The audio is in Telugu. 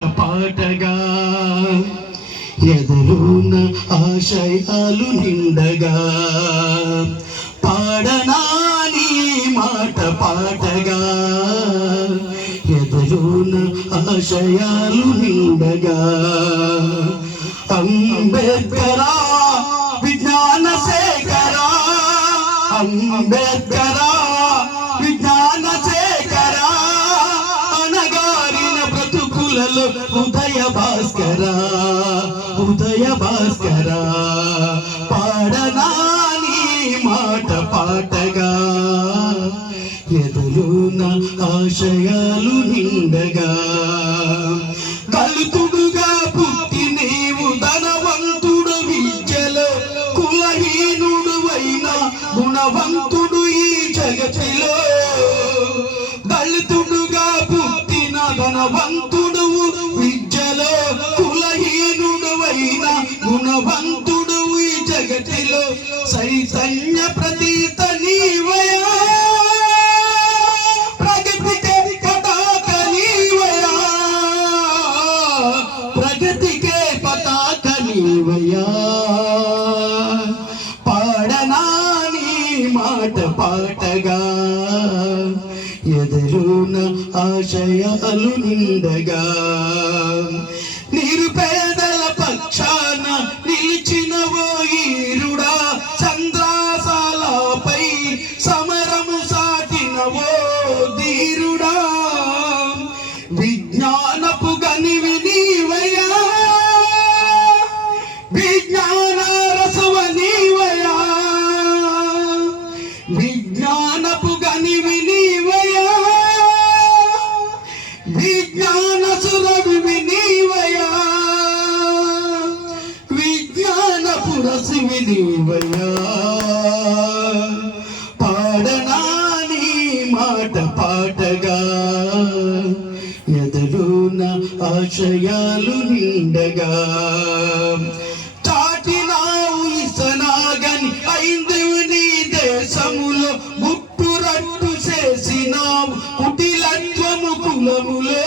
పాటగా ఎదురున్న ఆశయాలు నిండగా పాడనా నీ మాట పాటగా ఎదురున్న ఆశయాలు నిండగా అంబేద్కరా విజ్ఞాన శేఖరా అంబేద్కరా విజ్ఞాన శేఖరా అనగారిన బ్రతుకులలో ఉదయ భాస్కరా ఉదయ భాస్కరా పాడనా నీ మాట పాటగా ఎదురున్న ఆశయాలు నిండగా దళితుడుగా పుట్టి నీవు ధనవంతుడు విద్యలో కులహీనుడు అయినా గుణవంతుడు ఈ జగతిలో దళితుడుగా పుట్టిన ధనవంతుడు విద్యలో కులహీనుడు అయినా గుణవంతుడు ఈ జగతిలో చైతన్య ప్రతీత నీవయా ప్రగతికే పతాక నీవయా ప్రగతికే పతాక నీవయా పాడనా నీ మాట పాటగా ఎదురున ఆశయాలు నిండగా నిరుపేదల పక్షాన నిలిచినవో ఈరుడా చంద్రాసాలపై సమరము సాటినవో ధీరుడా విజ్ఞానపు గనివి నీవయా విజ్ఞాన రసవ నీవయా విజ్ఞానపు గనివి నీవయా విజ్ఞాన సురవి నీవయా విజ్ఞానపు రసవి నీవయా పాడనా నీ మాట పాటగా ఎదురున ఆశయాలు నిండగా చాటినావు ఇసనాగని ఐంద్రువు నీ దేశములో ముట్టురట్టు చేసినావు కుటిలత్వము కులములో